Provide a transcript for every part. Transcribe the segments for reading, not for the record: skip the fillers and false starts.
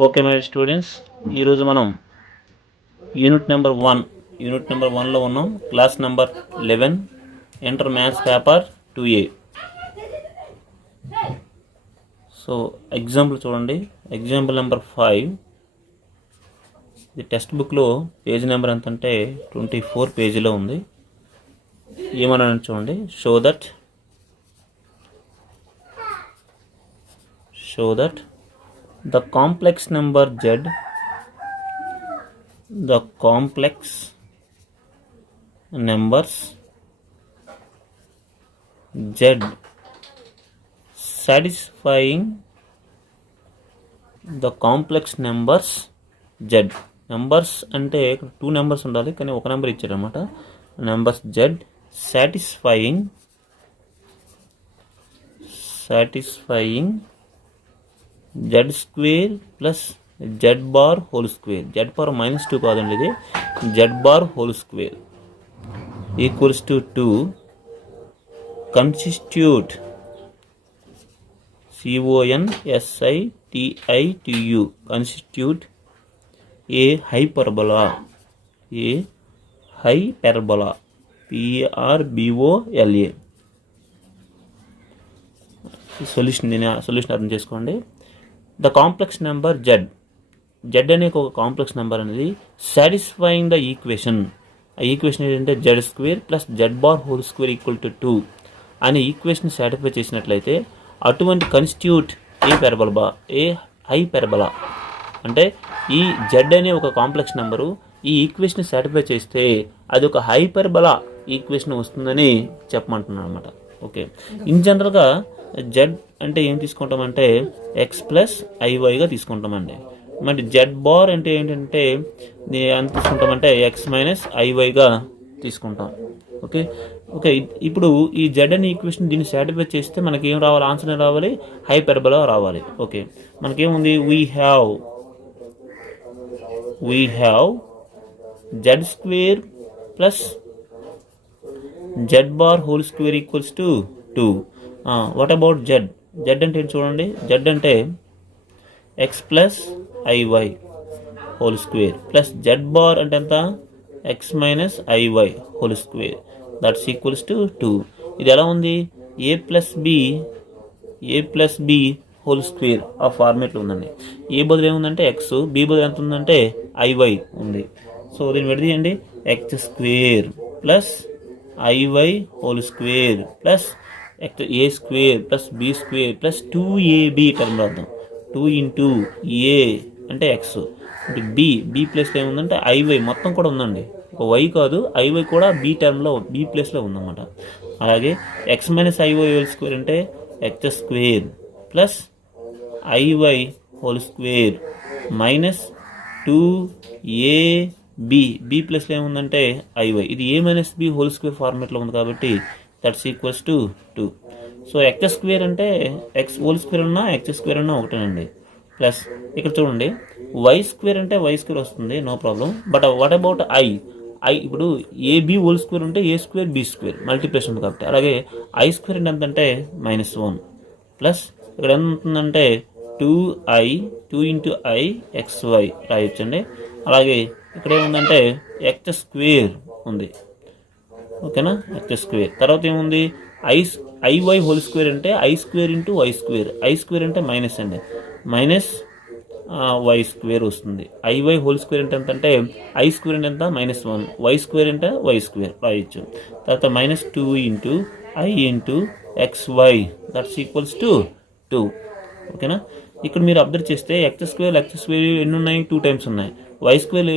Okay my students, ఈరోజు మనం unit number 1లో ఉన్నాం. Class number 11 inter maths paper 2A. So example చూడండి. Example number 5. ఇది టెక్స్ట్ బుక్లో పేజ్ నెంబర్ ఎంత అంటే 24 పేజీలో ఉంది. ఏమన్నా చూడండి. Show that the complex number z satisfying the complex numbers z. Numbers అంటే ఇక్కడ 2 నెంబర్స్ ఉండాలి, కానీ ఒక నెంబర్ ఇచ్చారు అనమాట. Numbers z satisfying z square plus z bar whole square. z power -2 కాదండి, ఇది z bar whole square equals to 2 constitute CONSITITU constitute A hyperbola PRBOLA. Solution అర్థం చేసుకోండి. ద కాంప్లెక్స్ నెంబర్ z అనే ఒక కాంప్లెక్స్ నెంబర్ అనేది satisfying the equation. ఆ equation ఏంటంటే z square plus z bar whole square equal to 2 అనే equation satisfy చేసినట్లయితే అటువంటి కన్స్టిట్యూట్ ఏ హైపర్బోలా అంటే ఈ z అనే ఒక కాంప్లెక్స్ నెంబరు ఈ ఈక్వేషన్ సాటిస్ఫై చేస్తే అది ఒక హైపర్బోలా ఈక్వేషన్ వస్తుందని చెప్పమంటున్నాను అనమాట. ఓకే, ఇన్ జనరల్గా z అంటే ఏం తీసుకుంటామంటే x ప్లస్ IYగా తీసుకుంటామండి. మరి z బార్ అంటే ఏంటంటే ఎంత తీసుకుంటామంటే x మైనస్ IYగా తీసుకుంటాం. ఓకే, ఇప్పుడు ఈ z అనే ఈక్వేషన్ దీన్ని సాటిస్ఫై చేస్తే మనకి ఏం రావాలి? ఆన్సర్ రావాలి, హైపర్బోలా రావాలి. ఓకే, మనకేముంది? We have z square plus z bar whole square equals to 2. What about z అంటే ఏంటి చూడండి. z అంటే x plus IY whole square plus z bar అంటే ఎంత? x minus IY whole square that's equals to 2. ఇది ఎలా ఉంది? a plus b whole square ఆ ఫార్మేట్లో ఉందండి. ఏ బదులు ఏముందంటే x, b బదులు ఎంత ఉందంటే IY ఉంది. సో దీన్ని విడదీయండి. x square plus IY whole square plus a square plus b square plus 2ab term రాద్దాం. 2 ఇంటూ a అంటే x అంటే b ప్లేస్లో ఏముందంటే IY మొత్తం కూడా ఉందండి. ఒక y కాదు, IY కూడా b ప్లేస్లో ఉందన్నమాట. అలాగే x minus IY whole square అంటే x square plus IY whole square minus 2ab b ప్లేస్లో ఏముందంటే IY. ఇది a minus b whole square ఫార్మేట్లో ఉంది కాబట్టి that's equals to 2. So x square అంటే x హోల్ స్క్వేర్ ఉన్నా x స్క్వేర్ అన్నా ఒకటేనండి. ప్లస్ ఇక్కడ చూడండి, y స్క్వేర్ అంటే y స్క్వేర్ వస్తుంది, no problem. But what about i ఇప్పుడు AB హోల్ స్క్వేర్ ఉంటే a square b square multiplication ఉంది కాబట్టి. అలాగే i స్క్వేర్ అంటే ఎంతంటే -1 ప్లస్ ఇక్కడ ఎంత ఉంటుందంటే 2 ఇంటూ i xy రాయొచ్చండి. అలాగే ఇక్కడ ఏముందంటే x స్క్వేర్ ఉంది. ఓకేనా, x స్క్వేర్. తర్వాత ఏముంది? IY హోల్ స్క్వేర్ అంటే i square into y square. i square అంటే మైనస్ అండి, మైనస్ y స్క్వేర్ వస్తుంది. IY హోల్ స్క్వేర్ అంటే ఎంత అంటే i స్క్వేర్ అంటే ఎంత? -1. y స్క్వేర్ అంటే y స్క్వేర్ రాయొచ్చు. తర్వాత -2 into i into xy that's equals to 2. ఓకేనా, ఇక్కడ మీరు అబ్జర్వ్ చేస్తే x స్క్వేర్ ఎన్ని ఉన్నాయి? 2 టైమ్స్ ఉన్నాయి. y స్క్వేర్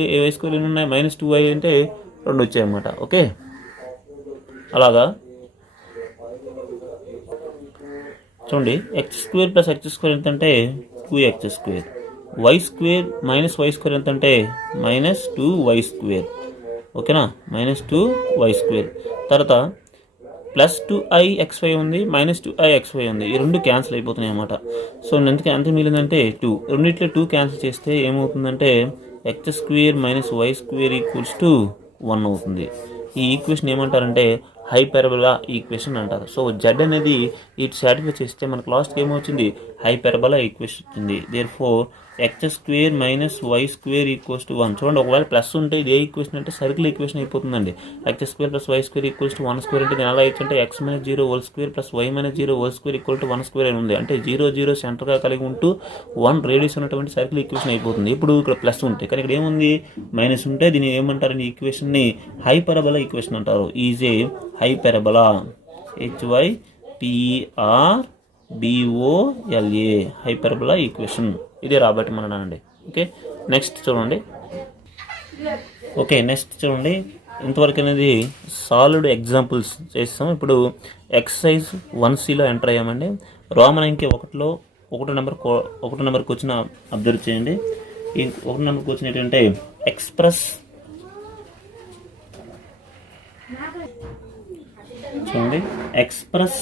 ఎన్ని ఉన్నాయి? -2y అంటే 2 వచ్చాయన్నమాట. ఓకే, అలాగా చూడండి. x square plus x square ఎంతంటే 2x square. y square minus y square ఎంతంటే -2y స్క్వేర్. ఓకేనా, -2y స్క్వేర్. తర్వాత ప్లస్ 2ixy ఉంది, -2ixy ఉంది. ఈ రెండు క్యాన్సిల్ అయిపోతున్నాయి అన్నమాట. సో ఎంత మిగిలిందంటే 2. రెండిట్లో 2 క్యాన్సిల్ చేస్తే ఏమవుతుందంటే x square minus y square equals to 1 అవుతుంది. ఈ ఈక్వేషన్ ఏమంటారంటే హైపెర్బోలా ఈక్వేషన్ అంటారు. సో జెడ్ అనేది ఇటు సాటిస్ఫై చేస్తే మనకు లాస్ట్కి ఏమొచ్చింది, హైపెర్బోలా ఈక్వేషన్ వచ్చింది. Therefore x² - y² = 1. చూడండి, ఒకవేళ ప్లస్ ఉంటే ఇది ఏ ఈక్వేషన్ అంటే సర్కిల్ ఈక్వేషన్ అయిపోతుందండి. x² + y² = 1² అంటే దీని ఎలా ఇచ్చి అంటే x - 0 whole square + y - 0 whole square = 1² అని ఉంది. అంటే 0 0 సెంటర్గా కలిగి ఉంటూ 1 రేడియస్ ఉన్నటువంటి సర్కిల్ ఈక్వేషన్ అయిపోతుంది. ఇప్పుడు ఇక్కడ ప్లస్ ఉంటాయి, కానీ ఇక్కడ ఏముంది, మైనస్ ఉంటే దీన్ని ఏమంటారు, ఈ ఈక్వేషన్ని హైపెర్బోలా ఈక్వేషన్ అంటారు. Is a hyperbola, HYPERBOLA, hyperbola equation. ఇది రాబట్టి మననండి. ఓకే, నెక్స్ట్ చూడండి. ఇంతవరకు అనేది సాలిడ్ ఎగ్జాంపుల్స్ చేస్తాం. ఇప్పుడు ఎక్సర్సైజ్ 1Cలో ఎంటర్ అయ్యామండి. రోమన్ అంకె 1 నెంబర్ క్వశ్చన్ అబ్జర్వ్ చేయండి. ఈ 1 నెంబర్ క్వశ్చన్ ఏంటంటే ఎక్స్ప్రెస్, చూడండి, express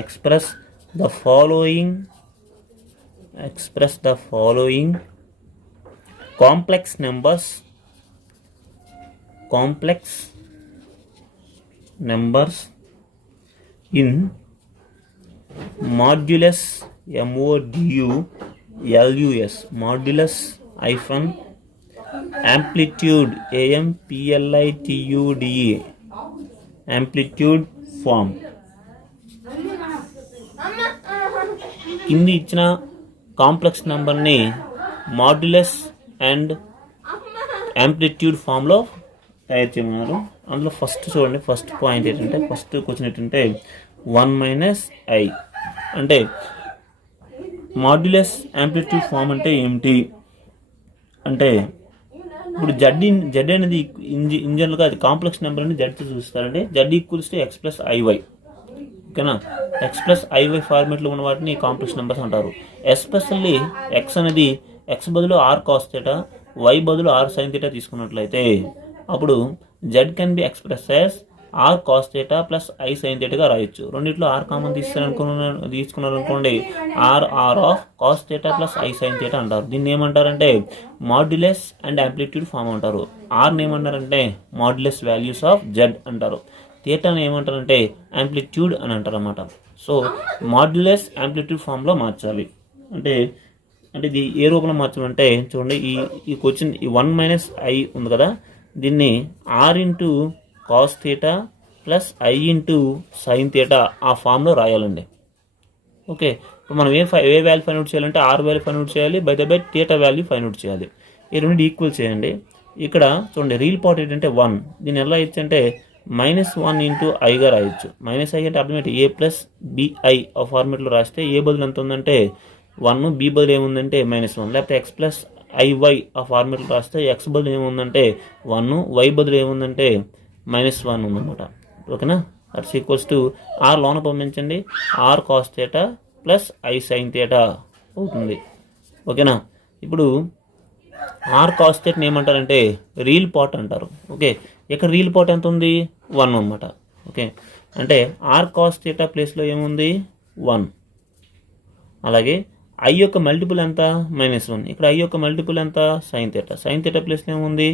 express the following complex numbers in modulus modulus amplitude amplitude form. కింది ఇచ్చిన కాంప్లెక్స్ నెంబర్ని మాడ్యులస్ అండ్ యాంప్లిట్యూడ్ ఫామ్లో తయారు చేయమన్నారు. అందులో ఫస్ట్ చూడండి, ఫస్ట్ పాయింట్ ఏంటంటే, ఫస్ట్ క్వశ్చన్ ఏంటంటే 1 - I అంటే మాడ్యులస్ యాంప్లిట్యూడ్ ఫామ్ అంటే ఏమిటి అంటే, ఇప్పుడు జెడ్ అనేది ఇంజనరల్గా అది కాంప్లెక్స్ నెంబర్ అని జెడ్తో చూస్తారండి. Z = x + IY. ఓకేనా, x + IY ఫార్మేట్లో ఉన్న వాటిని కాంప్లెక్స్ నెంబర్స్ అంటారు. ఎస్పెషల్లీ x అనేది x బదులు r cos θ, y బదులు r sin θ తీసుకున్నట్లయితే అప్పుడు z can be express as r cos θ + I sin θ గా రాయొచ్చు. రెండిట్లో r కామన్ తీసుకున్నారనుకోండి, r of cos θ + I sin θ అంటారు. దీన్ని ఏమంటారంటే మాడ్యులస్ అండ్ యాంప్లిట్యూడ్ ఫామ్ అంటారు. ఆర్ని ఏమంటారంటే మాడ్యులస్ వాల్యూస్ ఆఫ్ జెడ్ అంటారు. థీటాని ఏమంటారంటే యాంప్లిట్యూడ్ అని అంటారు అన్నమాట. సో మాడ్యులస్ యాంప్లిట్యూడ్ ఫామ్లో మార్చాలి. అంటే ఇది ఏ రూపంలో మార్చాలంటే, చూడండి, ఈ క్వశ్చన్ ఈ 1 - I ఉంది కదా, దీన్ని r × cos θ + I × sin θ ఆ ఫామ్లో రాయాలండి. ఓకే, ఇప్పుడు మనం ఏ వాల్యూ ఫైండ్ అవుట్ చేయాలంటే r వాల్యూ ఫైండ్ అవుట్ చేయాలి, బై θ వాల్యూ ఫైండ్ అవుట్ చేయాలి. ఈ రెండు ఈక్వల్ చేయండి. ఇక్కడ చూడండి, రియల్ పార్ట్ ఏంటంటే 1, దీన్ని ఎలా ఇచ్చి అంటే -1 × I గా రాయొచ్చు. -I అంటే అర్థమేంటి, A + BI ఆ ఫార్మేట్లో రాస్తే ఏ బదులు ఎంత ఉందంటే 1, B బదులు ఏముందంటే -1, లేకపోతే x + IY ఆ ఫార్మేట్లో రాస్తే x బదులు ఏముందంటే 1, y బదులు ఏముందంటే -1 ఉందన్నమాట. ఓకేనా, దట్స్ ఈక్వల్స్ టు r లోన పంపించండి, r cos θ + I sin θ అవుతుంది. ఓకేనా, ఇప్పుడు r cos θ ఏమంటారంటే రియల్ పార్ట్ అంటారు. ఓకే, ఇక్కడ రియల్ పార్ట్ ఎంత ఉంది, 1 అన్నమాట. ఓకే, అంటే r cos θ ప్లేస్లో ఏముంది, 1. అలాగే I యొక్క మల్టిపుల్ ఎంత, -1. ఇక్కడ I యొక్క మల్టిపుల్ ఎంత, sin θ ప్లేస్లో ఏముంది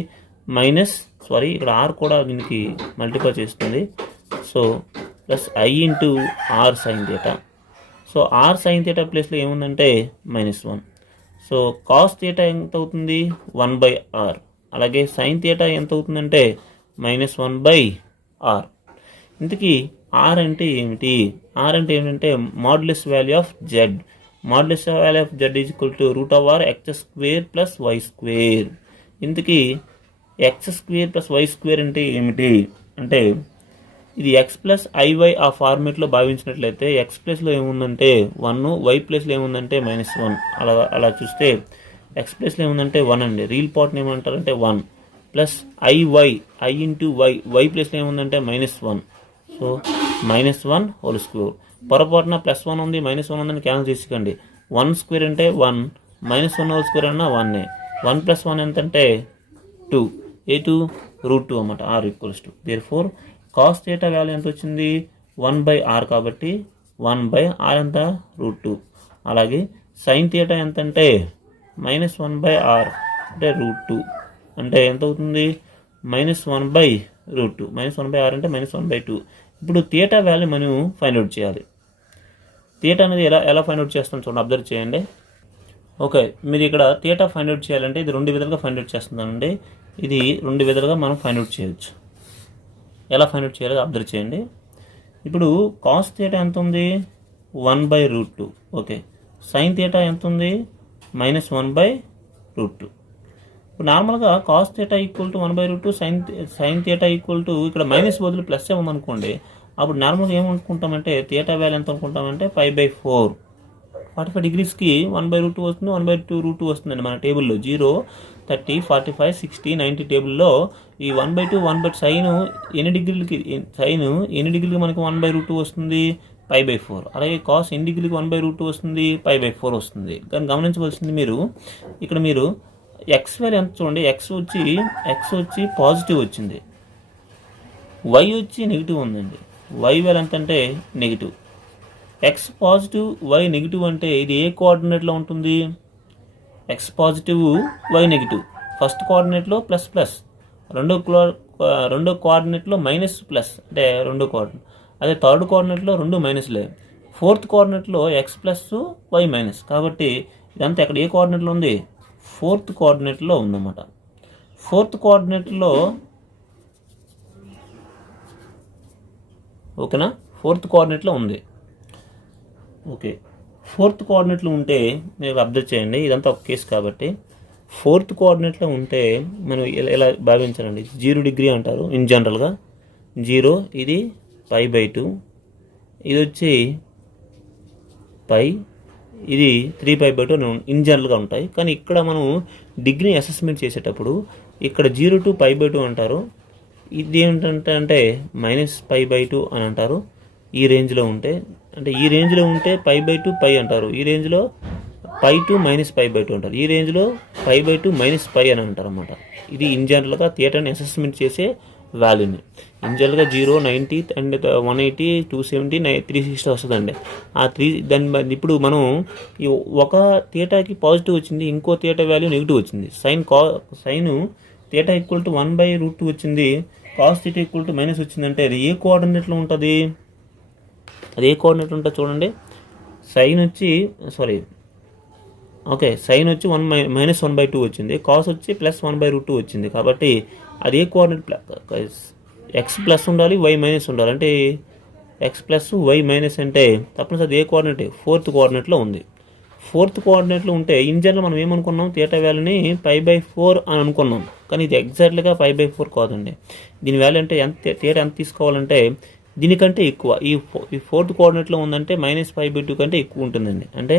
ఇక్కడ r కూడా దీనికి మల్టిప్లై చేస్తుంది. So +I × r sin θ. So r sin θ ప్లేస్లో ఏముందంటే -1. సో cos θ ఎంత అవుతుంది, 1/r. అలాగే sin θ ఎంత అవుతుందంటే -1/r. ఇంతకీ r అంటే ఏమిటి, r అంటే ఏమిటంటే modulus value of z. Modulus value of z √r x² + y². ఇంతకీ x² + y² అంటే ఏమిటి అంటే, ఇది x + IY ఆ ఫార్మేట్లో భావించినట్లయితే x ప్లేస్లో ఏముందంటే 1, y ప్లేస్లో ఏముందంటే -1. అలా చూస్తే x ప్లేస్లో ఏముందంటే 1 అండి. రియల్ పార్ట్ని ఏమంటారంటే 1 + IY, I × y ప్లేస్లో ఏముందంటే -1. So -1 whole square. పొరపాటున +1 ఉంది, -1 ఉందని క్యాన్సిల్ చేసుకోండి. 1² అంటే 1, -1 హోల్ స్క్వేర్ అన్నా 1. 1 + 1 ఎంత అంటే 2. A2 √2 అన్నమాట. r = therefore cos θ వాల్యూ ఎంత వచ్చింది, 1/r కాబట్టి 1/r ఎంత, √2. అలాగే sin θ ఎంత అంటే -1/r అంటే √2. అంటే ఎంత అవుతుంది, -1/√2. -1/r అంటే -1/2. ఇప్పుడు థీటా వాల్యూ మనం ఫైండ్ అవుట్ చేయాలి. థీటా అనేది ఎలా ఫైండ్ అవుట్ చేస్తాం చూడండి, అబ్జర్వ్ చేయండి. ఓకే, మీరు ఇక్కడ థీటా ఫైండ్ అవుట్ చేయాలంటే ఇది 2 విధాలుగా ఫైండ్ అవుట్ చేస్తున్నానండి. ఇది 2 విధాలుగా మనం ఫైండ్ అవుట్ చేయొచ్చు. ఎలా ఫైండ్ అవుట్ చేయాలో అబ్జర్వ్ చేయండి. ఇప్పుడు కాస్ థీటా ఎంత ఉంది? 1/√2. ఓకే, సైన్ థీటా ఎంత ఉంది? -1/√2. ఇప్పుడు నార్మల్గా cos theta equal to 1/√2, sine theta equal to ఇక్కడ మైనస్ బదులు ప్లస్ ఏమనుకోండి, అప్పుడు నార్మల్గా ఏమనుకుంటామంటే థీటా వాల్యూ ఎంత అనుకుంటామంటే π/4. 45 డిగ్రీస్కి 1/√2 వస్తుంది, 1/2√2 వస్తుందండి మన టేబుల్లో. 0, 30, 45, 60, 90 టేబుల్లో ఈ 1/2 సైన్ ఎన్ని డిగ్రీలకి మనకి 1/√2 వస్తుంది? π/4. అలాగే కాస్ ఎన్ని డిగ్రీలకి 1/√2 వస్తుంది? π/4 వస్తుంది. కానీ గమనించవలసింది ఇక్కడ మీరు ఎక్స్ వాల్యూ ఎంత చూడండి. ఎక్స్ వచ్చి పాజిటివ్ వచ్చింది, వై వచ్చి నెగిటివ్ ఉందండి. వై వాల్యూ ఎంత అంటే negative. X positive, Y negative అంటే ఇది ఏ కోఆర్డినేట్లో ఉంటుంది? X positive, Y negative. First కోఆర్డినేట్లో ప్లస్ ప్లస్, రెండో కోఆర్డినేట్లో మైనస్ ప్లస్ అంటే రెండో కోఆర్డినేట్. అదే థర్డ్ కోఆర్డినేట్లో 2 మైనస్లే. ఫోర్త్ కోఆర్డినేట్లో ఎక్స్ ప్లస్, వై మైనస్. కాబట్టి ఇదంతా ఎక్కడ ఏ కోఆర్డినేట్లో ఉంది? ఫోర్త్ కోఆర్డినేట్లో ఉందన్నమాట. ఫోర్త్ కోఆర్డినేట్లో ఓకేనా, ఫోర్త్ కోఆర్డినేట్లో ఉంది. ఓకే, ఫోర్త్ కోఆర్డినేట్లో ఉంటే మీరు అబ్జర్వ్ చేయండి, ఇదంతా ఒక కేసు కాబట్టి ఫోర్త్ కోఆర్డినేట్లో ఉంటే మనం ఎలా భావించాలండి? 0 డిగ్రీ అంటారు ఇన్ జనరల్గా. 0 ఇది π/2, ఇది వచ్చి ఇది 3π/2 ఇన్ జనరల్గా ఉంటాయి. కానీ ఇక్కడ మనం డిగ్రీ అసెస్మెంట్ చేసేటప్పుడు ఇక్కడ 0 to π/2 అంటారు. ఇది ఏంటంటే -π/2 అని అంటారు. ఈ రేంజ్లో ఉంటే π/2 π అంటారు. ఈ రేంజ్లో π2 -π/2 అంటారు. ఈ రేంజ్లో π/2 -π అని అంటారు అన్నమాట. ఇది ఇన్ జనరల్గా థియేటర్ని అసెస్మెంట్ చేసే వాల్యూని. ఇన్ జనరల్గా 0, 90 అండ్ 180, 270, 360 వస్తుందండి. దాన్ని ఇప్పుడు మనం ఈ ఒక థియేటాకి పాజిటివ్ వచ్చింది, ఇంకో థియేటా వాల్యూ నెగిటివ్ వచ్చింది. సైన్ థియేటా ఈక్వల్ టు 1/√2 వచ్చింది, cos theta equal to minus వచ్చిందంటే అది ఏ కోఆర్డినేట్లో ఉంటుంది? అది ఏ కోఆర్డినేట్ ఉంటుంది చూడండి. సైన్ వచ్చి -1/2 వచ్చింది, కాస్ వచ్చి +1/√2 వచ్చింది. కాబట్టి అది ఏ కోఆర్డినేట్? ఎక్స్ ప్లస్ ఉండాలి, వై మైనస్ ఉండాలి. అంటే ఎక్స్ ప్లస్, వై మైనస్ అంటే తప్పనిసరి అది ఏ కోఆర్డినేట్? ఫోర్త్ కోఆర్డినేట్లో ఉంది. ఫోర్త్ కోఆర్డినేట్లో ఉంటే ఇన్ జనరల్ మనం ఏమనుకున్నాం? థీటా వాల్యూని π/4 అని అనుకున్నాం. కానీ ఇది ఎగ్జాక్ట్లీగా π/4 కాదండి. దీని వాల్యూ అంటే థీటా ఎంత తీసుకోవాలంటే దీనికంటే ఎక్కువ. ఈ ఫోర్త్ కోఆర్డినేట్లో ఉందంటే -π/2 కంటే ఎక్కువ ఉంటుందండి. అంటే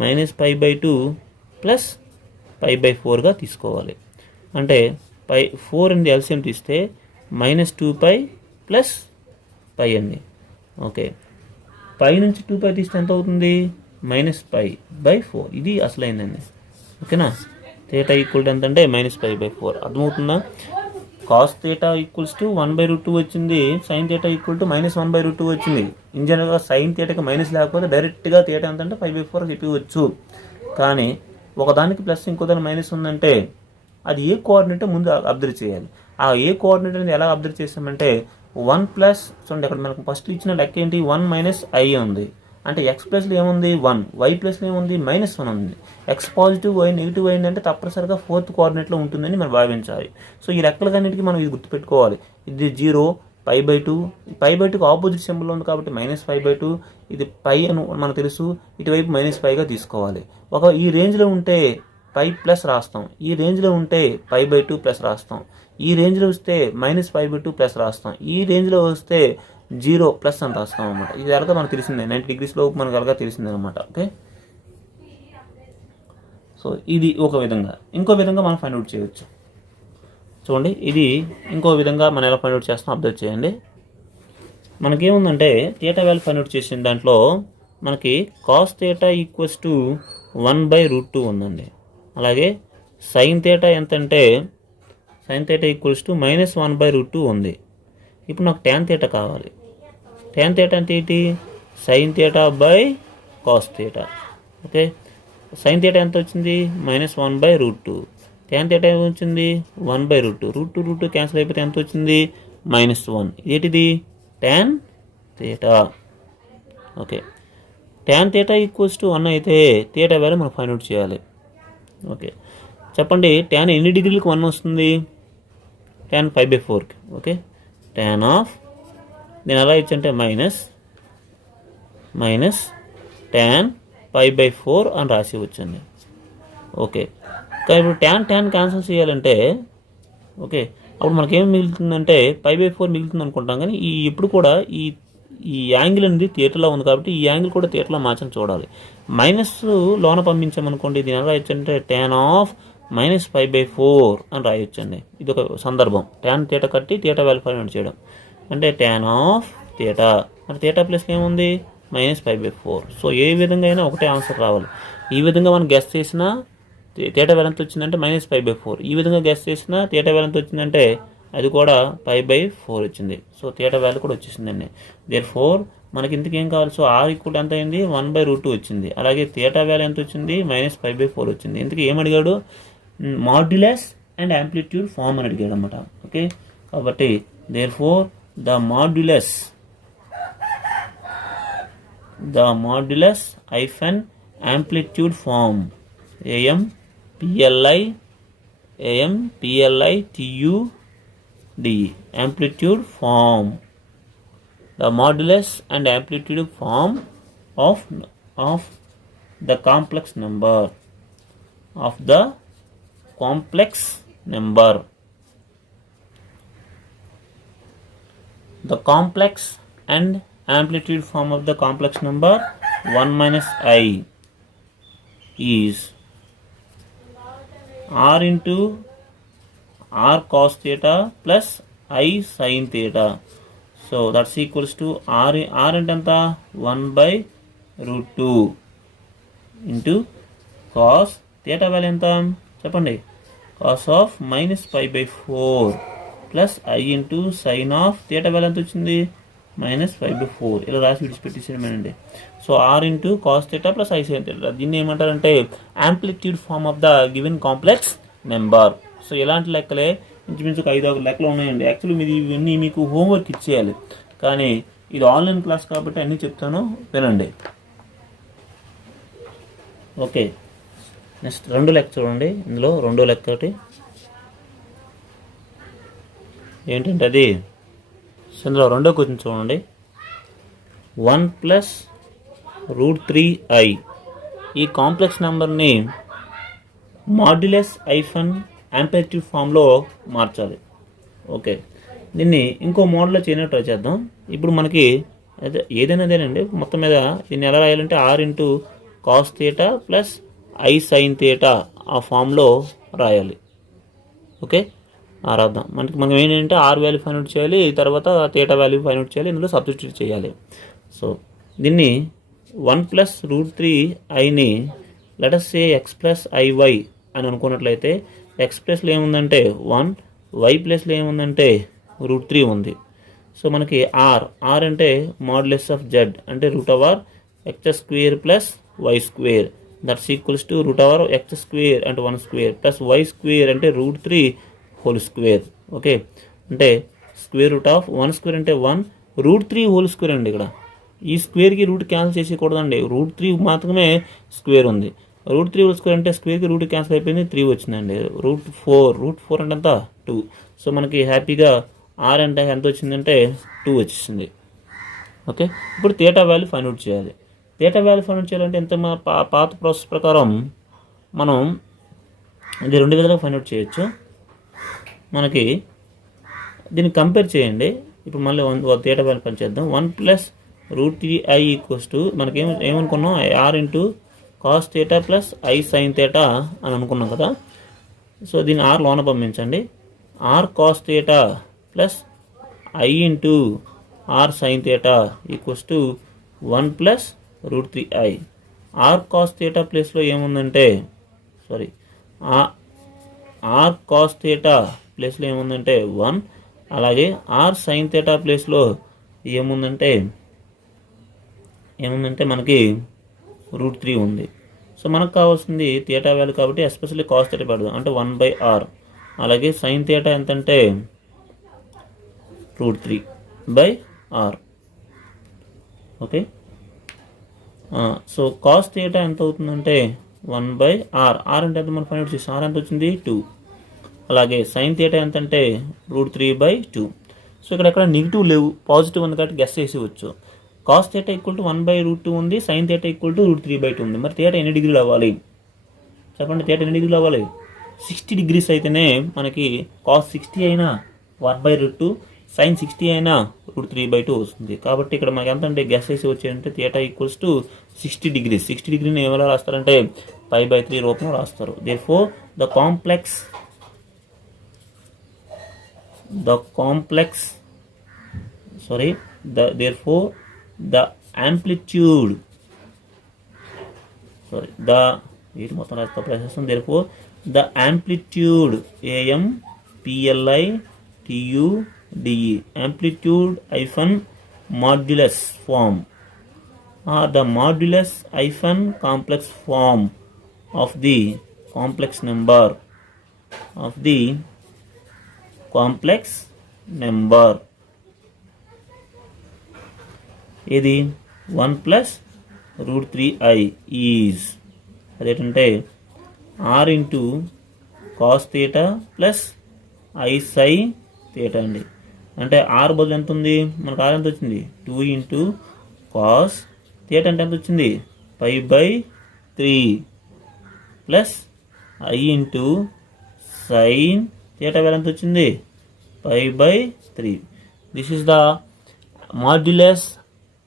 -π/2 + π/4గా తీసుకోవాలి. అంటే 4 అండి ఎల్సిఎం తీస్తే -2π + π అండి. ఓకే, π నుంచి 2π తీస్తే ఎంత అవుతుంది? -π/4. ఇది అసలైందండి. ఓకేనా, థీటా ఈక్వల్ టు ఎంత అంటే -π/4. అర్థమవుతుందా? కాస్ థీటా ఈక్వల్స్ టు 1/√2 వచ్చింది, సైన్ థీటా ఈక్వల్ టు -1/√2 వచ్చింది. ఇన్ జనరల్గా సైన్ థీటాకి మైనస్ లేకపోతే డైరెక్ట్గా థీటా ఎంత అంటే π/4 చెప్పవచ్చు. కానీ ఒకదానికి ప్లస్ ఇంకోదానికి మైనస్ ఉందంటే అది ఏ కోఆర్డినేట్ ముందు అబ్జర్వ్ చేయాలి. ఆ ఏ కోఆర్డినేట్ అనేది ఎలా అబ్జర్వ్ చేసామంటే 1 చూడండి, అక్కడ మనకు ఫస్ట్ ఇచ్చిన లెక్క ఏంటి? 1 - i ఉంది. అంటే ఎక్స్ ప్లస్లో ఏముంది? 1. వై ప్లస్లో ఏముంది? -1 ఉంది. ఎక్స్ పాజిటివ్, వై నెగిటివ్ అయిందంటే తప్పనిసరిగా ఫోర్త్ కోఆర్డినేట్లో ఉంటుందని మనం భావించాలి. సో ఈ లెక్కలన్నిటికీ మనం ఇది గుర్తుపెట్టుకోవాలి. ఇది 0, π/2. π/2కి ఆపోజిట్ సింబల్ ఉంది కాబట్టి -π/2. ఇది π అని మనకు తెలుసు, ఇటువైపు -πగా తీసుకోవాలి. ఈ రేంజ్లో ఉంటే π ప్లస్ రాస్తాం, ఈ రేంజ్లో ఉంటే π/2 ప్లస్ రాస్తాం, ఈ రేంజ్లో వస్తే -π/2 ప్లస్ రాస్తాం, ఈ రేంజ్లో వస్తే 0 ప్లస్ అని రాస్తాం అనమాట. ఇది ఎలాగో మనకు తెలిసిందే, 90 డిగ్రీస్ లోపు మనకు ఎలాగా తెలిసిందే అనమాట. ఓకే, సో ఇది ఒక విధంగా. ఇంకో విధంగా మనం ఫైండ్ అవుట్ చేయవచ్చు. చూడండి, ఇది ఇంకో విధంగా మనం ఎలా ఫైండ్ అవుట్ చేస్తాం అబ్జర్వ్ చేయండి. మనకేముందంటే థీటా వాల్యూ ఫైండ్ అవుట్ చేసిన దాంట్లో మనకి కాస్ థీటా ఈక్వల్స్ టు 1/√2 ఉందండి. అలాగే సైన్ థీటా ఎంతంటే సైన్ థీటా ఈక్వల్స్ టు -1/√2 ఉంది. ఇప్పుడు నాకు ట్యాన్ థీటా కావాలి. ట్యాన్ థీటా అంటే ఏంటి? Sine theta by cos theta. Okay, sine theta ఎంత వచ్చింది? -1/√2. ట్యాన్ థీటా ఏమి వచ్చింది 1/√2. రూట్ టూ క్యాన్సిల్ అయిపోతే ఎంత వచ్చింది -1. ఏంటిది tan theta. Okay, tan theta equals to 1 అయితే థీటా వాల్యూ మనం ఫైండ్ అవుట్ చేయాలి. ఓకే, చెప్పండి ట్యాన్ ఎన్ని డిగ్రీలకు 1 వస్తుంది? ట్యాన్ π/4కి. ఓకే, ట్యాన్ ఆఫ్ నేను ఎలా ఇచ్చంటే మైనస్ ట్యాన్ π/4 అని రాసి వచ్చింది. ఓకే, కానీ ఇప్పుడు ట్యాన్ క్యాన్సిల్ చేయాలంటే ఓకే అప్పుడు మనకేం మిగులుతుందంటే π/4 మిగులుతుంది అనుకుంటాం. కానీ ఎప్పుడు కూడా ఈ యాంగిల్ అనేది థీటాలో ఉంది కాబట్టి ఈ యాంగిల్ కూడా థీటాలో మార్చని చూడాలి. మైనస్ లోన పంపించామనుకోండి, దీని ఎలా రాయొచ్చంటే ట్యాన్ ఆఫ్ -π/4 అని రాయొచ్చండి. ఇది ఒక సందర్భం. ట్యాన్ థీటా కట్టి థీటా వాల్యూ ఫైండ్ అవుట్ చేయడం అంటే ట్యాన్ ఆఫ్ థీటా అంటే థీటా ప్లస్లో ఏముంది -π/4. సో ఏ విధంగా అయినా ఒకటే ఆన్సర్ రావాలి. ఈ విధంగా మనం గెస్ చేసినా థీటా వాల్యూ ఎంత వచ్చిందంటే -π/4. ఈ విధంగా గెస్ చేసినా థీటా వాల్యూ ఎంత వచ్చిందంటే అది కూడా π/4 వచ్చింది. సో థీటా వాల్యూ కూడా వచ్చేసిందండి. దేర్ఫోర్ మనకి ఇంతకు ఏం కావాలి? సో ఆర్ ఈక్వల్ ఎంత అయింది 1/√2 వచ్చింది. అలాగే థీటా వాల్యూ ఎంత వచ్చింది -π/4 వచ్చింది. ఇంతకు ఏమడిగాడు? మాడ్యులస్ అండ్ యాంప్లిట్యూడ్ ఫామ్ అని అడిగాడు అనమాట. ఓకే, కాబట్టి therefore the modulus hyphen amplitude form AMPLITUDE amplitude form. The modulus and amplitude form of the complex number The complex and amplitude form of the complex number 1 minus I is R into R cos theta plus I sin theta. So that's equals to R అంటే ఎంత 1/√2 into cos theta value ఎంత చెప్పండి? cos of -π/4 plus I into sin of theta value ఎంత వచ్చింది -π/4. ఇలా రాసి విడిచిపెట్టేసేయమేనండి. So R into cos theta plus I sin theta దీన్ని ఏమంటారంటే amplitude form of the given complex number. So ఇలాంటి లెక్కలే ఇంచుమించు 5-6 లెక్కలు ఉన్నాయండి. యాక్చువల్లీ మీరు ఇవన్నీ మీకు హోంవర్క్ ఇచ్చేయాలి, కానీ ఇది ఆన్లైన్ క్లాస్ కాబట్టి అన్నీ చెప్తాను, వినండి. ఓకే, నెక్స్ట్ 2 లెక్క చూడండి. ఇందులో 2 లెక్క ఒకటి ఏంటంటే అది ఇందులో 2వ క్వశ్చన్ చూడండి. 1 + √3i ఈ కాంప్లెక్స్ నెంబర్ని మాడ్యులస్ హైఫన్ యాంప్లిట్యూడ్ ఫామ్లో మార్చాలి. ఓకే, దీన్ని ఇంకో మోడల్లో చేయనట్టు ట్రై చేద్దాం. ఇప్పుడు మనకి ఏదైనా అదేనండి. మొత్తం మీద దీన్ని ఎలా రాయాలంటే R into cos theta plus I sin theta ఆ ఫామ్లో రాయాలి. ఓకే, రాద్దాం. మనం ఏంటంటే ఆర్ వాల్యూ ఫైండ్ అవుట్ చేయాలి, తర్వాత థీటా వాల్యూ ఫైండ్ అవుట్ చేయాలి, ఇందులో సబ్స్టిట్యూట్ చేయాలి. సో దీన్ని 1 + √3iని లెటస్ సే x + iy అని అనుకున్నట్లయితే ఎక్స్ ప్లస్లో ఏముందంటే 1, వై ప్లస్లో ఏముందంటే √3 ఉంది. సో మనకి ఆర్ అంటే మాడ్యులస్ ఆఫ్ జెడ్ అంటే √x² + y² that's equals to √x² అంటే 1² + y² అంటే √3 హోల్ స్క్వేర్. ఓకే, అంటే √1² అంటే 1, √3 హోల్ స్క్వేర్ అండి. ఇక్కడ ఈ స్క్వేర్కి రూట్ క్యాన్సిల్ చేసేయకూడదండి. √3 మాత్రమే స్క్వేర్ ఉంది. √3 హోల్ స్క్వేర్ అంటే స్క్వేర్కి రూట్ క్యాన్సిల్ అయిపోయింది, 3 వచ్చిందండి. √4 అంటే ఎంత 2. సో మనకి హ్యాపీగా ఆర్ అంటే ఎంత వచ్చిందంటే 2 వచ్చేసింది. ఓకే, ఇప్పుడు థీటా వాల్యూ ఫైండ్ అవుట్ చేయాలి. థీటా వాల్యూ ఫైండ్ అవుట్ చేయాలంటే ఎంత పాత ప్రాసెస్ ప్రకారం మనం ఇది 2 విధాలుగా ఫైండ్ అవుట్ చేయొచ్చు. మనకి దీన్ని కంపేర్ చేయండి. ఇప్పుడు మళ్ళీ థీటా వాల్యూ ఫైండ్ చేద్దాం. 1 + √3i = మనకి ఏమనుకున్నాం? R into cos theta plus I sin theta అని అనుకున్నాం కదా. సో దీన్ని R లోన పంపించండి. R cos theta plus I into R sin theta = 1 + √3i. R cos theta ప్లేస్లో ఏముందంటే R cos theta ప్లేస్లో ఏముందంటే 1, అలాగే R sin theta ప్లేస్లో ఏముందంటే మనకి √3 ఉంది. సో మనకు కావాల్సింది థీటా వాల్యూ కాబట్టి ఎస్పెషల్లీ కాస్ థీటా పెడదాం, అంటే 1/r. అలాగే సైన్ థీటా ఎంత అంటే √3/r. Okay, so cos theta ఎంత అవుతుందంటే 1/r. r అంటే ఎంత మనం ఫైండ్ అవుట్ చేసాం, r ఎంత వచ్చింది 2. అలాగే సైన్ థీటా ఎంత అంటే √3/2. సో ఇక్కడ నెగిటివ్ లేవు, పాజిటివ్ ఉంది కాబట్టి గెస్ చేసేవచ్చు. కాస్ థీటా ఈక్వల్ టు 1/√2 ఉంది, సైన్ థీటా ఈక్వల్ టు √3/2 ఉంది. మరి థీటా ఎన్ని డిగ్రీలు అవ్వాలి చెప్పండి, థీటా ఎన్ని డిగ్రీలు అవ్వాలి? 60 degrees అయితేనే మనకి కాస్ 60 అయినా 1/√2, సైన్ 60 అయినా √3/2 వస్తుంది. కాబట్టి ఇక్కడ మనకి ఎంత అంటే గెస్ చేసి వచ్చేదంటే థీటా ఈక్వల్స్ టు 60 degrees. 60 degreesని ఎలా రాస్తారంటే π/3 రూపంలో రాస్తారు. Therefore the complex therefore the amplitude therefore the amplitude amplitude hyphen modulus form or the modulus hyphen complex form of the complex number ఇది 1+√3i ఈజ్ అదేంటంటే r into cos theta plus i sin theta అండి. అంటే r బదులు ఎంత ఉంది మనకు, r ఎంత వచ్చింది 2 ఇంటూ కాస్ థీటా అంటే ఎంత వచ్చింది π/3 plus i into sine theta value ఎంత వచ్చింది π/3. This is the modulus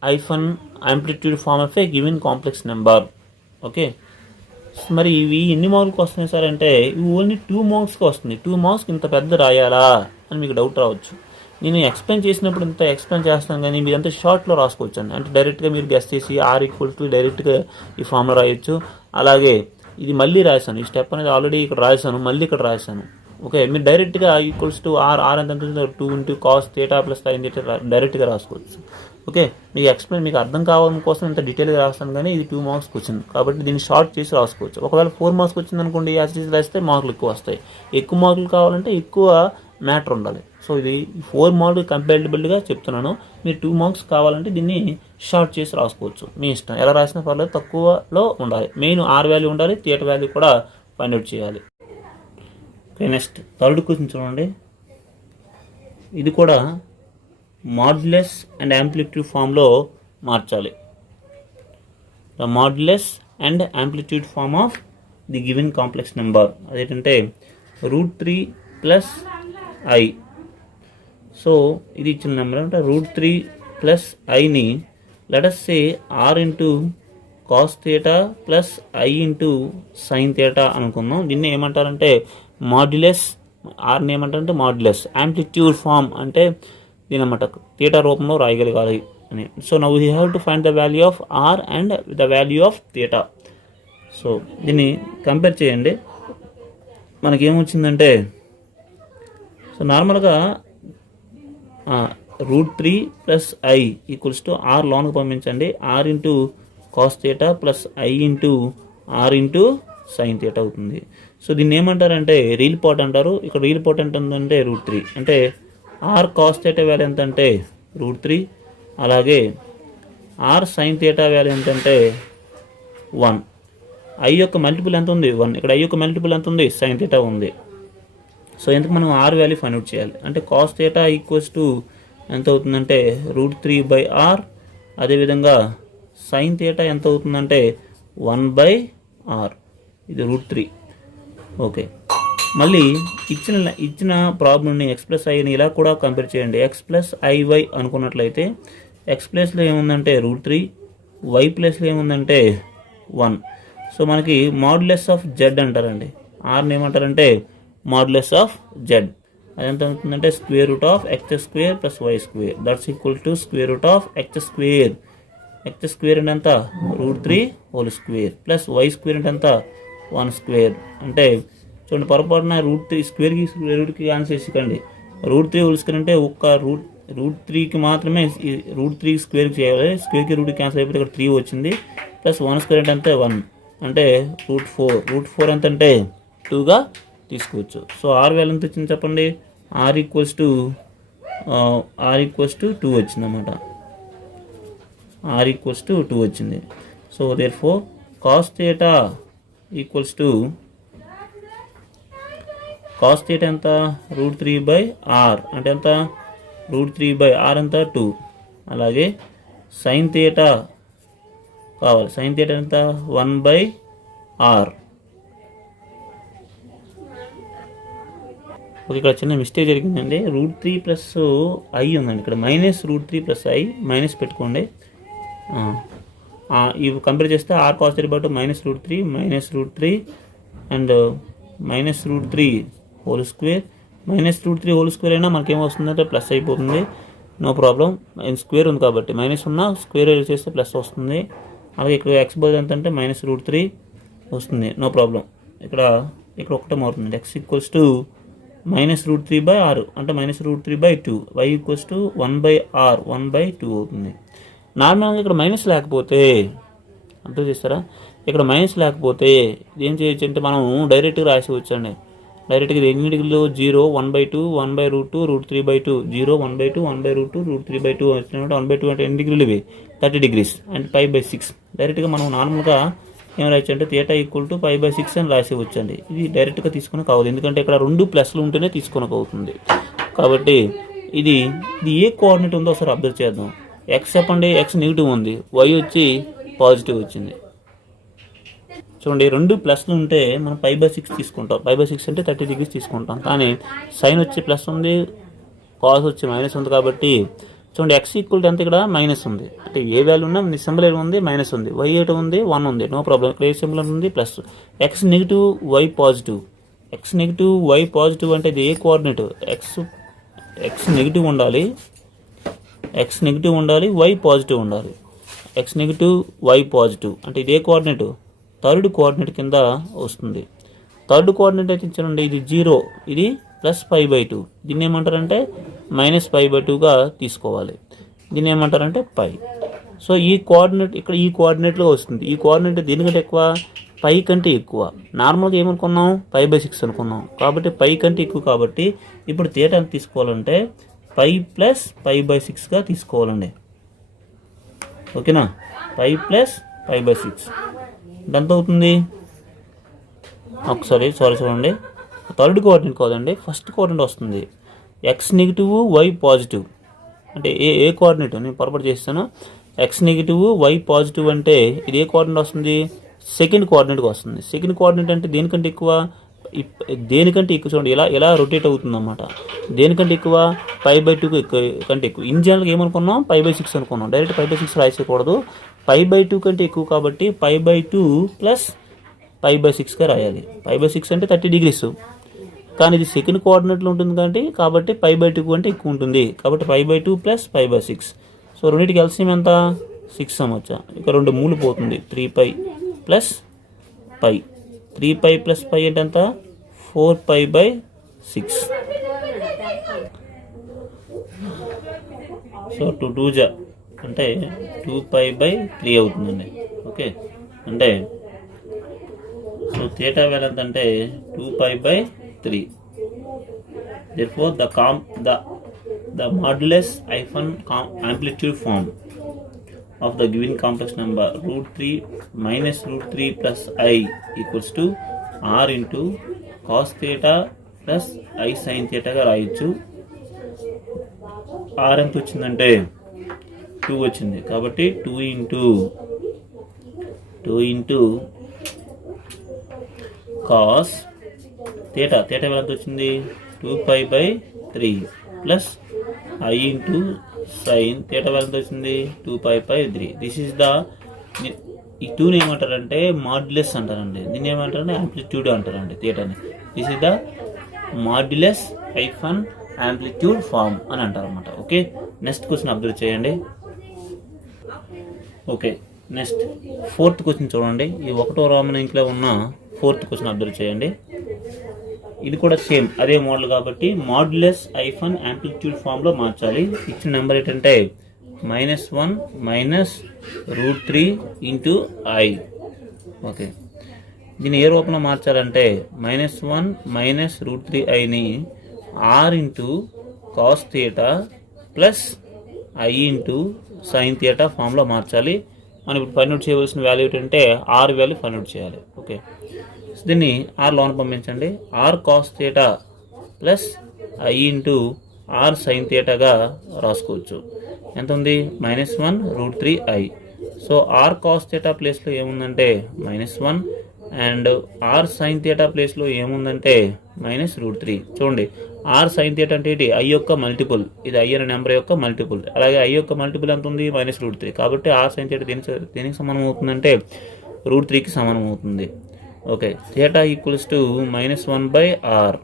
hyphen amplitude form of a given complex number. ఓకే, మరి ఇవి ఎన్ని మార్కులకు వస్తున్నాయి సార్ అంటే ఇవి ఓన్లీ 2 మార్క్స్కి వస్తుంది. 2 మార్క్స్కి ఇంత పెద్ద రాయాలా అని మీకు డౌట్ రావచ్చు. నేను ఎక్స్ప్లెయిన్ చేసినప్పుడు ఇంత ఎక్స్ప్లెయిన్ చేస్తాను, కానీ మీరు అంతా షార్ట్లో రాసుకోవచ్చు అండి. అంటే డైరెక్ట్గా మీరు గెస్ చేసి r ఈక్వల్ టు డైరెక్ట్గా ఈ ఫామ్లో రాయొచ్చు. అలాగే ఇది మళ్ళీ రాశాను, ఈ స్టెప్ అనేది ఆల్రెడీ ఇక్కడ రాశాను, మళ్ళీ ఇక్కడ రాశాను. ఓకే, మీరు డైరెక్ట్గా ఈక్వల్స్ టు r ఎంత 2 into cos theta plus sine theta డైరెక్ట్గా రాసుకోవచ్చు. ఓకే, మీకు అర్థం కావడం కోసం ఇంత డీటెయిల్గా రాస్తాను, కానీ ఇది 2 మార్క్స్కి వచ్చింది కాబట్టి దీన్ని షార్ట్ చేసి రాసుకోవచ్చు. ఒకవేళ 4 మార్క్స్కి వచ్చింది అనుకోండి, యాజ్ ఇట్ ఈజ్ రాస్తే మార్కులు ఎక్కువ వస్తాయి. ఎక్కువ మార్కులు కావాలంటే ఎక్కువ మ్యాటర్ ఉండాలి. సో ఇది 4 మార్కులు కంపారిటబుల్గా చెప్తున్నాను. మీరు 2 మార్క్స్ కావాలంటే దీన్ని షార్ట్ చేసి రాసుకోవచ్చు, మీ ఇష్టం. ఎలా రాసినా పర్లేదు, తక్కువలో ఉండాలి. మెయిన్ r వాల్యూ ఉండాలి, థీటా వాల్యూ కూడా ఫైండ్ అవుట్ చేయాలి. ఓకే, నెక్స్ట్ థర్డ్ క్వశ్చన్ చూడండి. ఇది కూడా మాడ్యులస్ అండ్ యాంప్లిట్యూడ్ ఫామ్లో మార్చాలి. The modulus and amplitude form of the given complex number అదేంటంటే √3 ప్లస్ i. సో ఇది ఇచ్చిన నెంబర్ అంటే √3 ప్లస్ iని let us say r into cos theta plus i into sine theta అనుకుందాం. దీన్ని ఏమంటారంటే మాడ్యులస్, ఆర్ని ఏమంటారంటే మాడ్యులస్. యాంప్లిట్యూడ్ ఫామ్ అంటే దీని అన్నమాట థీటా రూపంలో రాయగలగాలి అని. So now we have to find the value of r and the value of theta. So దీన్ని కంపేర్ చేయండి. మనకేమొచ్చిందంటే సో నార్మల్గా √3 plus i equals to r లోనికి పంపించండి. r into cos theta plus i into r into sine theta అవుతుంది. So దీన్ని ఏమంటారంటే real part అంటారు. ఇక్కడ రియల్ పార్ట్ ఎంత ఉందంటే √3, అంటే r కాస్ థీటా వాల్యూ ఎంత అంటే √3. అలాగే r సైన్ థీటా వాల్యూ ఎంతంటే 1. i యొక్క మల్టిపుల్ ఎంత ఉంది 1. ఇక్కడ i యొక్క మల్టిపుల్ ఎంత ఉంది సైన్ థీటా ఉంది. సో ఎందుకు మనం r వాల్యూ ఫైండ్ అవుట్ చేయాలి అంటే కాస్ థీటా ఈక్వల్స్ టు ఎంత అవుతుందంటే √3/r. అదేవిధంగా సైన్ థీటా ఎంత అవుతుందంటే 1/r. ఇది √3. ఓకే, మళ్ళీ ఇచ్చిన ప్రాబ్లమ్ని x ప్లస్ ఐని ఇలా కూడా కంపేర్ చేయండి. x ప్లస్ ఐవై అనుకున్నట్లయితే x ప్లస్లో ఏముందంటే √3, y ప్లస్లో ఏముందంటే 1. సో మనకి మాడ్యులస్ ఆఫ్ z అంటారండి. ఆర్ని ఏమంటారంటే మాడ్యులస్ ఆఫ్ z. అది ఎంత అవుతుందంటే √x² plus y². That's equal to √x². x² అంటే ఎంత √3² ప్లస్ y² అంటే ఎంత 1². అంటే చూడండి పొరపాటున √3 స్క్వేర్కి ఆన్సర్ చేసుకోండి. √3² అంటే ఒక్క √3కి మాత్రమే √3 స్క్వేర్కి చేయాలి. స్క్వేర్కి రూట్కి క్యాన్సిల్ అయిపోతే ఇక్కడ 3 వచ్చింది. ప్లస్ 1² అంటే 1. అంటే రూట్ 4 ఎంత అంటే 2గా తీసుకోవచ్చు. సో ఆర్ వాల్యూ ఎంత వచ్చింది చెప్పండి, ఆర్ ఈక్వల్స్ టు 2 వచ్చింది అన్నమాట. ఆర్ ఈక్వల్స్ టు 2 వచ్చింది. So therefore cos theta equals to cos theta ఎంత, √3/r అంటే ఎంత, √3/r ఎంత 2. అలాగే సైన్ థీటా కావాలి, సైన్ థీటా ఎంత 1/r. ఓకే, ఇక్కడ చిన్న మిస్టేక్ జరిగిందండి. √3 ప్లస్ ఐ ఉందండి, ఇక్కడ -√3 ప్లస్ ఐ మైనస్ పెట్టుకోండి. ఇవి కంపేర్ చేస్తే r cos theta but -√3 and -√3 whole square. -√3 whole square అయినా మనకి ఏమొస్తుందంటే ప్లస్ అయిపోతుంది, నో ప్రాబ్లం. స్క్వేర్ ఉంది కాబట్టి మైనస్ ఉన్న స్క్వేర్ చేస్తే ప్లస్ వస్తుంది. అలాగే ఇక్కడ ఎక్స్ బదులు ఎంత అంటే -√3 వస్తుంది, నో ప్రాబ్లం. ఇక్కడ ఒకటే మారుతుంది. ఎక్స్ ఈక్వల్స్ టు -√3/r అంటే -√3/2. వై ఈక్వల్స్ టు 1/r 1/2 అవుతుంది. నార్మల్గా ఇక్కడ మైనస్ లేకపోతే అర్థం చేస్తారా, ఇక్కడ మైనస్ లేకపోతే ఏం చేయొచ్చు అంటే మనం డైరెక్ట్గా రాసేవచ్చు అండి. డైరెక్ట్గా ఎన్ని డిగ్రీలు 0 1/2 1/√2 √3/2 0 1/2 1/√2 √3/2 వచ్చినప్పుడు 1/2 అంటే ఎన్ని డిగ్రీలు ఇవి 30 degrees అండ్ π/6. డైరెక్ట్గా మనం నార్మల్గా ఏం రాయొచ్చు అంటే థీటా ఈక్వల్ టు π/6 అని రాసేవచ్చు అండి. ఇది డైరెక్ట్గా తీసుకుని కావద్దు, ఎందుకంటే ఇక్కడ 2 ప్లస్లు ఉంటేనే తీసుకుని అవుతుంది. కాబట్టి ఇది ఏ కోఆర్డినేట్ ఉందో ఒకసారి అబ్జర్వ్ చేద్దాం. ఎక్స్ చెప్పండి, ఎక్స్ నెగిటివ్ ఉంది, వై వచ్చి పాజిటివ్ వచ్చింది. చూడండి 2 ప్లస్లు ఉంటే మనం π/6 తీసుకుంటాం. π/6 అంటే 30 degrees తీసుకుంటాం. కానీ సైన్ వచ్చి ప్లస్ ఉంది, కాస్ వచ్చి మైనస్ ఉంది. కాబట్టి చూడండి ఎక్స్ ఈక్వల్ ఎంత, ఇక్కడ మైనస్ ఉంది అంటే ఏ వాల్యూ ఉన్నా సింబల్ ఏమి ఉంది, మైనస్ ఉంది. వై ఏట ఉంది, 1 ఉంది, నో ప్రాబ్లం. ఇక్కడ ఏ సింబల్ ఉంది, plus. X negative, y positive. X negative, y positive అంటే ఇది ఏ కోఆర్డినేట్, ఎక్స్ నెగిటివ్ ఉండాలి, వై పాజిటివ్ ఉండాలి. ఎక్స్ నెగిటివ్, వై పాజిటివ్ అంటే ఇది ఏ కోఆర్డినేట్, థర్డ్ కోఆర్డినేట్ కింద వస్తుంది. థర్డ్ కోఆర్డినేట్ అయితే ఇచ్చారండి, ఇది 0, ఇది +π/2. దీన్ని ఏమంటారంటే -π/2గా తీసుకోవాలి. దీన్ని ఏమంటారంటే π. సో ఈ కోఆర్డినేట్ ఇక్కడ ఈ కోఆర్డినేట్లో వస్తుంది. ఈ కోఆర్డినేట్ దేనికంటే ఎక్కువ, పై కంటే ఎక్కువ. నార్మల్గా ఏమనుకున్నాం, π/6 అనుకున్నాం. కాబట్టి పై కంటే ఎక్కువ. కాబట్టి ఇప్పుడు థీటా ఎంత తీసుకోవాలంటే π + π/6గా తీసుకోవాలండి. ఓకేనా, π + π/6 ఎంత అవుతుంది. ఒకసారి చూడండి, థర్డ్ కోఆర్డినేట్ కాదండి, ఫస్ట్ కోఆర్డినేట్ వస్తుంది. ఎక్స్ నెగిటివ్, వై పాజిటివ్ అంటే ఏ కోఆర్డినేట్, నేను పొరపాటు చేస్తాను. ఎక్స్ నెగిటివ్, వై పాజిటివ్ అంటే ఇది ఏ కోఆర్డినేట్ వస్తుంది, సెకండ్ కోఆర్డినేట్కి వస్తుంది. సెకండ్ కోఆర్డినేట్ అంటే దేనికంటే ఎక్కువ, చూడండి ఎలా రొటేట్ అవుతుంది అన్నమాట. దేనికంటే ఎక్కువ, π/2 కంటే ఎక్కువ. ఇన్ జనరల్గా ఏమనుకున్నాం, π/6 అనుకున్నాం. డైరెక్ట్ π/6 రాసేయకూడదు, π/2 కంటే ఎక్కువ. కాబట్టి π/2 + π/6గా రాయాలి. π/6 అంటే 30 degrees, కానీ ఇది సెకండ్ కోఆర్డినేట్లో ఉంటుంది కాబట్టి π/2 కంటే ఎక్కువ ఉంటుంది. కాబట్టి π/2 + π/6. సో రెండింటికి ఎల్సిఎం ఎంత, 6 అమ్మొచ్చా. ఇక 2 మూలు పోతుంది, 3π + π. 3π + π అంటే ఎంత, 4π/6. సో 2 జా అంటే 2π/3 అవుతుందండి. ఓకే, అంటే సో థీటా వాల్యూ ఎంత అంటే 2π/3. therefore the modulus hyphen amplitude form of the given complex number √3 -√3 + i equals to r into cos theta plus i sin theta గా రాయొచ్చు. r ఎంత వచ్చిందంటే 2 వచ్చింది. కాబట్టి 2 into cos theta ఎంత వచ్చింది, 2π/3 plus i into sin theta ఎంత వచ్చింది, 2π/3. దిస్ ఈస్ ద, ఈ 2ని ఏమంటారంటే మాడ్యులస్ అంటారండి. దీన్ని ఏమంటారంటే యాంప్లిట్యూడ్ అంటారండి థీటాని. This is the modulus hyphen amplitude form అని అంటారన్నమాట. ఓకే, నెక్స్ట్ క్వశ్చన్ అబ్జర్వ్ చేయండి. ఓకే, నెక్స్ట్ 4th క్వశ్చన్ చూడండి. ఈ 1వ రోమన్ ఇంట్లో ఉన్న 4th క్వశ్చన్ అబ్జర్వ్ చేయండి. ఇది కూడా సేమ్ అదే మోడల్ కాబట్టి మాడ్యులస్ హైఫన్ యాంప్లిట్యూడ్ ఫామ్లో మార్చాలి. ఇచ్చిన నెంబర్ ఏంటంటే -1 - √3 × i. ఓకే, దీన్ని ఏ రూపంలో మార్చాలంటే -1 మైనస్ √3iని r into cos theta plus i into sine theta ఫామ్లో మార్చాలి. మనం ఇప్పుడు ఫైండ్ అవుట్ చేయవలసిన వాల్యూ ఏంటంటే r వాల్యూ ఫైండ్ అవుట్ చేయాలి. ఓకే, దీన్ని r లోన పంపించండి. r cos theta plus i into r sine థీటాగా రాసుకోవచ్చు. ఎంత ఉంది? -1 √3i. So r cos theta ప్లేస్లో ఏముందంటే -1 అండ్ r సైన్ థీటా ప్లేస్లో ఏముందంటే -√3. చూడండి, r సైన్ థీటా అంటే ఏంటి? i యొక్క మల్టిపుల్. ఇది i అనే నెంబర్ యొక్క మల్టిపుల్. అలాగే i యొక్క మల్టిపుల్ ఎంత ఉంది? -√3. కాబట్టి r సైన్ థీటా దేనికి సమానం అవుతుందంటే √3కి సమానం అవుతుంది. Okay, theta equals to -1/r.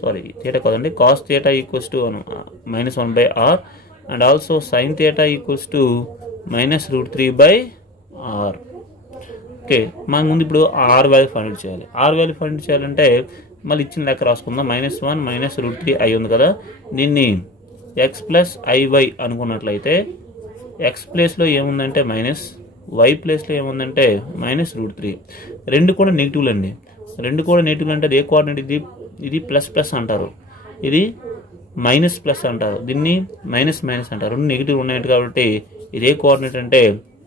Sorry, theta కాదండి, cos theta equals to -1/r and also sine theta equals to -√3/r. Okay, మన ముందు ఇప్పుడు r వాల్యూ ఫైండ్ చేయాలి. r వాల్యూ ఫైండ్ చేయాలంటే మళ్ళీ ఇచ్చిన లెక్క రాసుకుందాం. -1 మైనస్ √3i ఉంది కదా, దీన్ని x ప్లస్ iy అనుకున్నట్లయితే x ప్లేస్లో ఏముందంటే మైనస్, y ప్లేస్లో ఏముందంటే -√3. రెండు కూడా నెగిటివ్లు అండి. రెండు కూడా నెగిటివ్లు అంటే ఏ కోఆర్డినేట్? ఇది ప్లస్ ప్లస్ అంటారు, ఇది మైనస్ ప్లస్ అంటారు, దీన్ని మైనస్ మైనస్ అంటారు. రెండు నెగిటివ్ ఉన్నాయి కాబట్టి ఇదే కోఆర్డినేట్ అంటే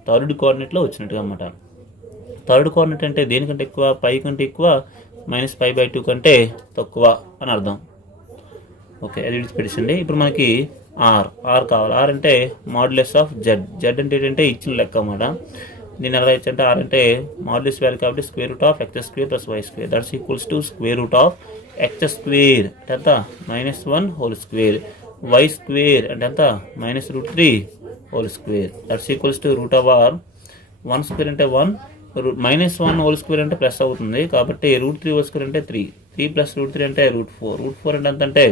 థర్డ్ కోఆర్డినేట్లో వచ్చినట్టుగా అన్నమాట. థర్డ్ కోఆర్డినేట్ అంటే దేనికంటే ఎక్కువ? పై కంటే ఎక్కువ, -π/2 కంటే తక్కువ అని అర్థం. ఓకే, అది విడిచిపెట్టండి. ఇప్పుడు మనకి ఆర్ కావాలి. ఆర్ అంటే మాడ్యులస్ ఆఫ్ జెడ్. జెడ్ అంటే ఏంటంటే ఇచ్చిన లెక్క అన్నమాట. దీన్ని ఎలా ఇచ్చంటే ఆర్ అంటే మాడ్యులస్ వాల్యూ కాబట్టి √(x² + y² that's equals to √(x² ఎంత? -1 హోల్ స్క్వేర్, y² అంటే ఎంత? -√3 దట్స్ ఈక్వల్స్ టు √(1² అంటే 1, -1 హోల్ స్క్వేర్ అంటే ప్లస్ అవుతుంది కాబట్టి √3 హోల్ స్క్వేర్ అంటే 3 + √3 అంటే √4 అంటే ఎంత అంటే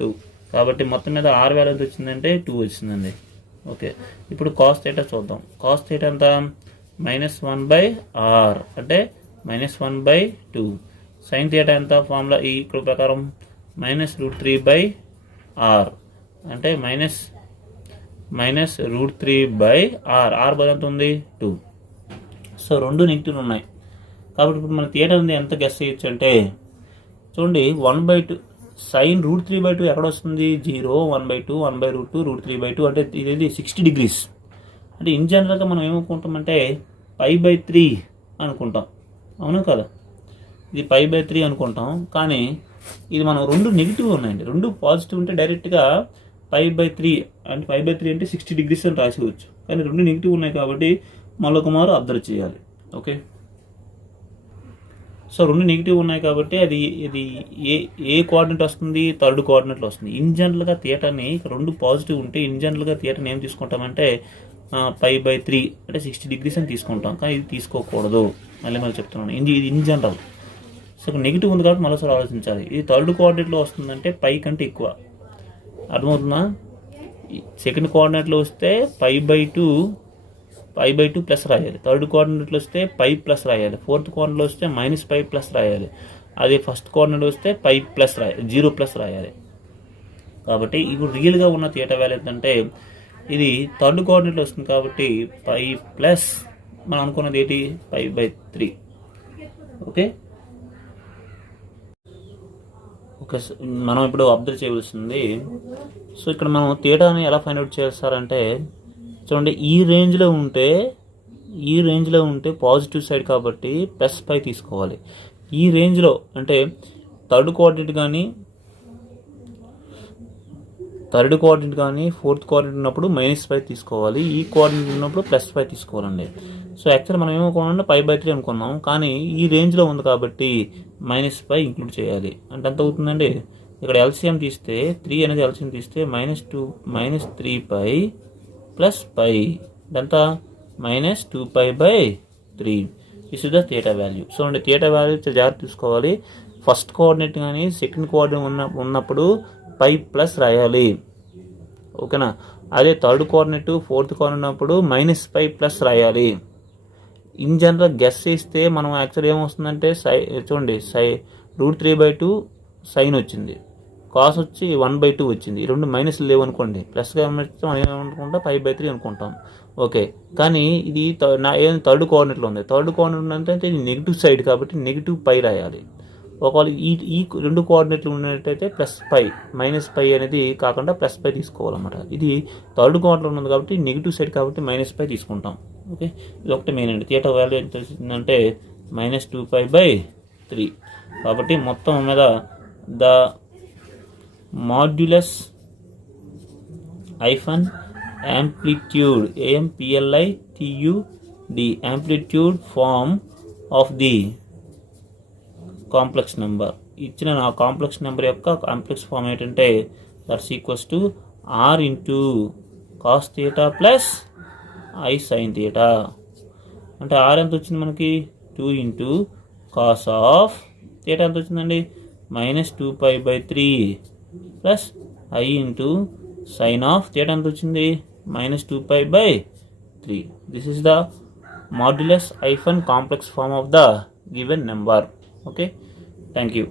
2. కాబట్టి మొత్తం మీద r వాల్యూ ఎంత వచ్చిందంటే 2 వచ్చిందండి. ఓకే, ఇప్పుడు కాస్ థీటా చూద్దాం. కాస్ థీటా ఎంత? -1/r అంటే -1/2. సైన్ థీటా ఎంత? ఫార్ములా ఈ ఇక్కడ ప్రకారం -√3/r అంటే -√3/r. r బదులు ఎంత ఉంది? 2. సో రెండు నెగిటివ్ ఉన్నాయి కాబట్టి ఇప్పుడు మన థీటా ఉంది ఎంత గెస్ చేయొచ్చు అంటే చూడండి, 1/2 సైన్ √3/2 ఎక్కడ వస్తుంది? 0, 1/2, 1/√2, √3/2 అంటే ఇది 60 degrees. అంటే ఇన్ జనరల్గా మనం ఏమనుకుంటామంటే π/3 అనుకుంటాం, అవును కదా? ఇది π/3 అనుకుంటాం, కానీ ఇది మనం రెండు నెగిటివ్ ఉన్నాయండి. రెండు పాజిటివ్ ఉంటే డైరెక్ట్గా π/3 అంటే π/3 అంటే 60 degrees అని రాసేవచ్చు. కానీ రెండు నెగిటివ్ ఉన్నాయి కాబట్టి మరొక మారు అబ్జర్వ్ చేయాలి. ఓకే, సో రెండు నెగిటివ్ ఉన్నాయి కాబట్టి ఇది ఏ కోఆర్డినేట్ వస్తుంది? థర్డ్ కోఆర్డినేట్లో వస్తుంది. ఇన్ జనరల్గా థీటాని రెండు పాజిటివ్ ఉంటే ఇన్ జనరల్గా థీటాని ఏం తీసుకుంటామంటే π/3 అంటే 60 degrees అని తీసుకుంటాం. కానీ ఇది తీసుకోకూడదు, మళ్ళీ చెప్తున్నాను. ఇది ఇన్ జనరల్. సో నెగిటివ్ ఉంది కాబట్టి మరోసారి ఆలోచించాలి. ఇది థర్డ్ కోఆర్డినేట్లో వస్తుందంటే పై కంటే ఎక్కువ. అర్థమవుతుందా? సెకండ్ కోఆర్డినేట్లో వస్తే π/2 ప్లస్ రాయాలి. థర్డ్ కోఆర్డినేట్లో వస్తే π ప్లస్ రాయాలి. ఫోర్త్ కోఆర్డినేట్లో వస్తే -π ప్లస్ రాయాలి. అదే ఫస్ట్ కోఆర్డినేట్ వస్తే π ప్లస్ రాయాలి, 0 ప్లస్ రాయాలి. కాబట్టి ఇప్పుడు రియల్గా ఉన్న థీటా వాల్యూ ఏంటంటే ఇది థర్డ్ కోఆర్డినేట్లో వస్తుంది కాబట్టి π ప్లస్ మనం అనుకున్నది ఏంటి? π/3. ఓకే, ఓకే, మనం ఇప్పుడు అబ్జర్వ్ చేయవలసింది. సో ఇక్కడ మనం థీటాని ఎలా ఫైండ్ అవుట్ చేస్తారంటే చూడండి, ఈ రేంజ్లో ఉంటే పాజిటివ్ సైడ్ కాబట్టి +π తీసుకోవాలి. ఈ రేంజ్లో అంటే థర్డ్ కోఆర్డినేట్ కానీ ఫోర్త్ కోఆర్డినేట్ ఉన్నప్పుడు -π తీసుకోవాలి. ఈ కోఆర్డినేట్ ఉన్నప్పుడు +π తీసుకోవాలండి. సో యాక్చువల్ మనం ఏమనుకున్నాం? π/3 అనుకున్నాం, కానీ ఈ రేంజ్లో ఉంది కాబట్టి -π ఇంక్లూడ్ చేయాలి. అంటే ఎంత అవుతుందండి? ఇక్కడ ఎల్సిఎం తీస్తే 3 అనేది ఎల్సిఎం తీస్తే -3π + π ఎంత? -2π/3. This is the theta value. So అండి, థీటా వాల్యూ జాగ్రత్త తీసుకోవాలి. ఫస్ట్ కోఆర్డినేట్ కానీ సెకండ్ కోఆర్డినేట్ ఉన్నప్పుడు π ప్లస్ రాయాలి. ఓకేనా? అదే థర్డ్ కోఆర్డినేట్ ఫోర్త్ కోఆర్డినేట్ ఉన్నప్పుడు -π ప్లస్ రాయాలి. ఇన్ జనరల్ గెస్ చేస్తే మనం యాక్చువల్ ఏమొస్తుందంటే చూడండి, √3/2 సైన్ వచ్చింది, కాస్ వచ్చి 1/2 వచ్చింది. ఈ రెండు మైనస్ లేవు అనుకోండి, ప్లస్గా మనం ఏమనుకుంటాం? π/3 అనుకుంటాం. ఓకే, కానీ ఇది ఏం థర్డ్ కోఆర్డినేట్లో ఉంది. థర్డ్ కోఆర్డినేట్ అంటే ఇది నెగిటివ్ సైడ్ కాబట్టి నెగిటివ్ పై రాయాలి. ఒకవేళ ఈ రెండు కోఆర్డినేట్లు ఉన్నట్టయితే ప్లస్ పై, మైనస్ పై అనేది కాకుండా ప్లస్ పై తీసుకోవాలన్నమాట. ఇది థర్డ్ కోఆర్డినేట్లో ఉంది కాబట్టి నెగిటివ్ సైడ్ కాబట్టి మైనస్ పై తీసుకుంటాం. ఓకే, ఇది ఒకటి మెయిన్ అండి. థీటా వాల్యూ ఎంత వచ్చిందంటే -2π/3. కాబట్టి మొత్తం మీద the modulus hyphen amplitude AMPLITUD amplitude form of the complex number. ఇచ్చిన నా కాంప్లెక్స్ నెంబర్ యొక్క కాంప్లెక్స్ ఫామ్ ఏంటంటే that's equals to R into cos theta plus I sine theta. అంటే R ఎంత వచ్చింది మనకి 2 ఇంటూ కాస్ ఆఫ్ థీటా ఎంత వచ్చిందండి -2π/3 plus I into sine of theta ఎంత వచ్చింది -2π/3. This is the modulus hyphen complex form of the given number. Okay, thank you.